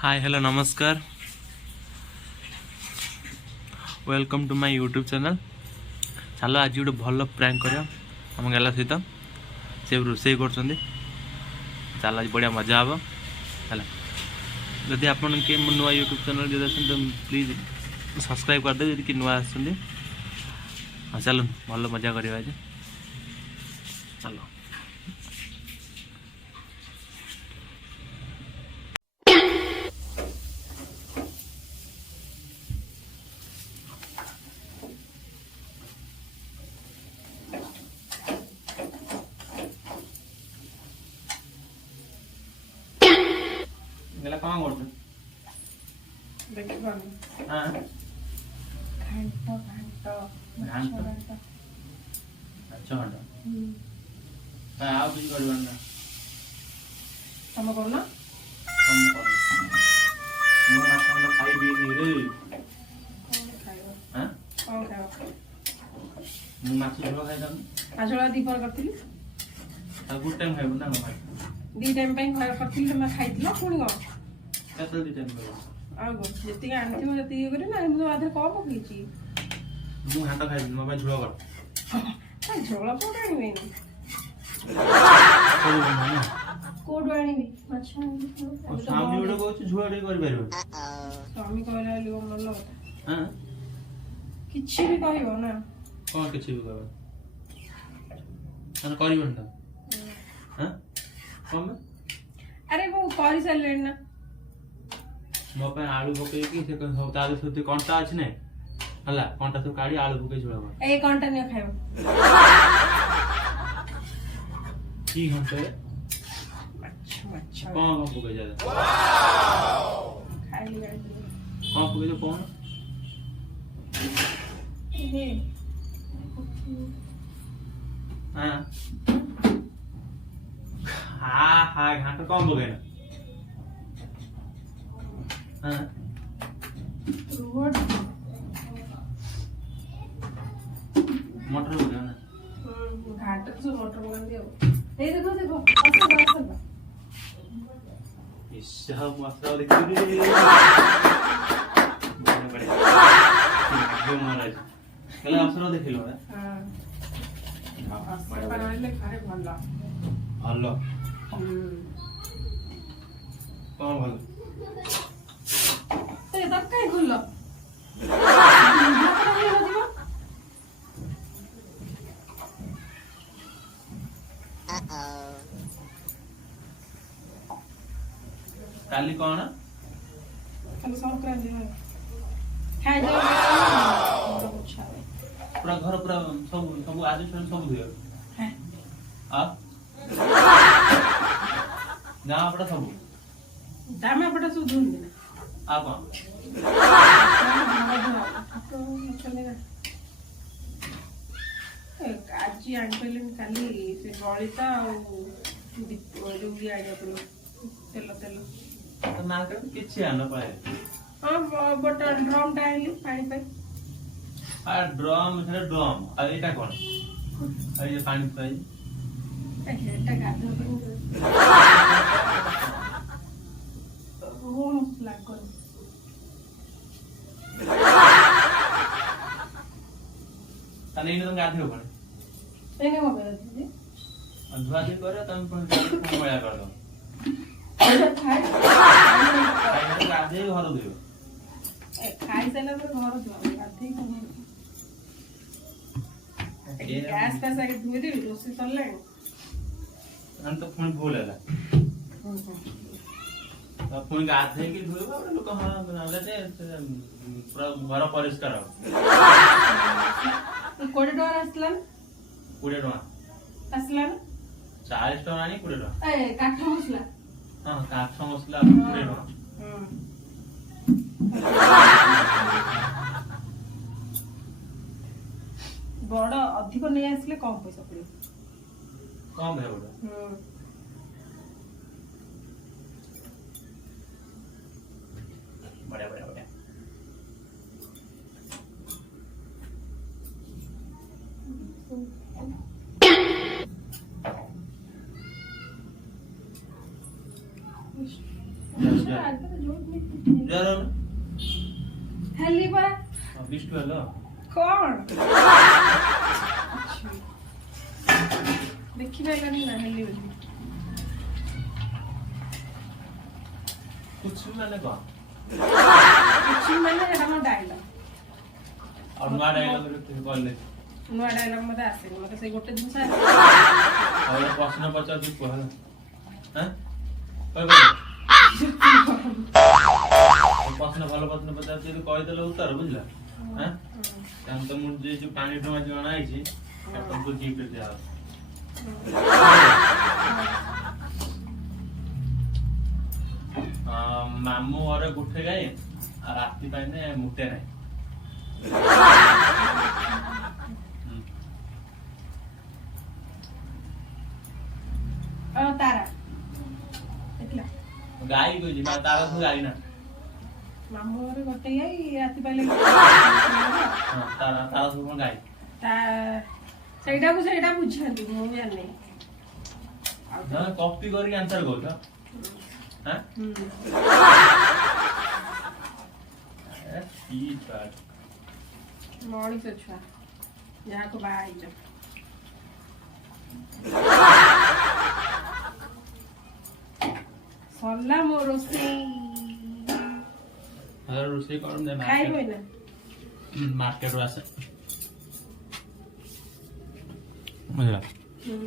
हाय hello नमस्कार welcome to my YouTube channel. चलो आज गोटे भल प्रैंक कर आम गेला सहित से रोसे कर चल आज बढ़िया मजा हम है। जदि आप नुआ यूट्यूब चैनल जो तो प्लीज सब्सक्राइब करदे कि नुआ आसुँच। चलो भल मजा करवा आज चलो। गला कौन करते देखिबा हां घंटा घंटा घंटा अच्छा घंटा आप कुछ करबन ना तम करना हम कर मो ना हम खाई भी नहीं रे कौन खाइबो हां कौन खाइबो मु माछ झोल खाई दम आजोला दीपर करथिली आ गुड टाइम खाइबो ना भाई दी टाइम पे खाइ करथिली मैं खाइदिला पुणी गो केतल दी टाइम करो आ गो जति आनथिबो जति करे ना मु आधे कम पकीची मु घंटा खाई मो भाई झोल कर आ झोला कोड आनिबे कोड आनिबे अच्छा स्वामी ओडो कहू झोल रे कर परबो स्वामी कहला लियो मन लगा हां किछि भी कहबो ना कौन किछि भी कहबो तन करबन ना हां कम अरे वो करि साले ना मो पे आलू पके कि से तार सते कंटा अछि नै हला कंटा सब काडी आलू पके झोल ए कंटा ने खाइबो की घंटे अच्छा अच्छा कौन पके जा खाइ लिया कौन पके तो कौन हे हां हां हां घंटा कौन पके ना हां रोड मटर हो गया ना घाट से मोटर बना दियो ए देखो देखो असल इसहा मसरा देखि रे बड़े बड़े जो महाराज कल अवसर देखिलो हां असल बनाले खारे भल्ला हल्लो कौन भल ए तब काय खुल्लो काली कौन कल संक्रांति है खाइ जाओ पूछा पूरा घर पूरा सब सब आज सब दियो है आ ना अपना सब दामे पटा सु धुन देना आ कौन चलेगा काजी आंटले काली से गलिता जो भी आइडिया तेल तेल तो मार्केट किछि आनो पाए हां बट ड्रम डाइली पानी पे आ ड्रम है ड्रम आ एटा कौन आ ये पानी पाई एटा गाधो वो लागो तने इन तुम गाधे हो पड़े एने हो गया दीदी धुआ दिन करे तुम पण मया कर दो खाइ गाधे घर दियो खाइ साला पर घर दुआ गाधे गैस का साइड धुए दे रोसे चलले हम तो फोन भूल है तो फोन गाधे की धुए बा लोक हां बनाले ते पूरा घर परिष्कार हो कोड़े डोर असलन 20 टका असलन 40 टका नहीं 20 टका ए काठ मसला हां काठ मसला 20 टका बड़ अधिक नहीं आसले कम पैसा पड़े कम है बड़ा बढ़िया बढ़िया बढ़िया ଆଗରେ ଯୋଉଠି ଯାର ହେଲି ପରା ବିଷ୍ଟୁ ହେଲୋ କଣ ଦେଖି ପାଇଲାନି ନା ହେଲି ବୋଲି कुछ मैंने कहा କିଛି ମାନେ ଏଟା ମୋ ଡାଇଲଗ और नया डायलॉग कहले ନୂଆ ଡାଇଲଗ ମତେ ଆସେନି ମତେ ସେଇ ଗୋଟେ ଜିନିଷ ଆସେ और प्रश्न पचार तू कहला हैं कोई प्रश्न भलो प्रश्न पचार तू कहि देले उत्तर बुझला हैं तम तो मुझे जो पानी टमा जणा आइछि तुमको गिफ्ट दिया मामू और गुठे गए राति पाइने मुटे नहीं ତାରା ଦେଖିଲା गाई कोई ना तारा तो गाई ना ମାମୁଁ ଘରେ ଗୋଟେ ଗାଈ ରାତି ପାଇଲେ हां तारा तारा तो गाई ତା ସେଇଟାକୁ ସେଇଟା ବୁଝନ୍ତି ମୁଁ ଜାଣିନି ना कॉपी करके आंसर कहो हैं ठीक बात ମଣିଷ ଛୁଆ ଯାହାକୁ ବାହା ହେଇଛ ସରିଲା ମୋ ରୋଷେଇ अगर रोसे करम दे ଖାଇବ ନା मार्केट वासे बुझला ହୁଁ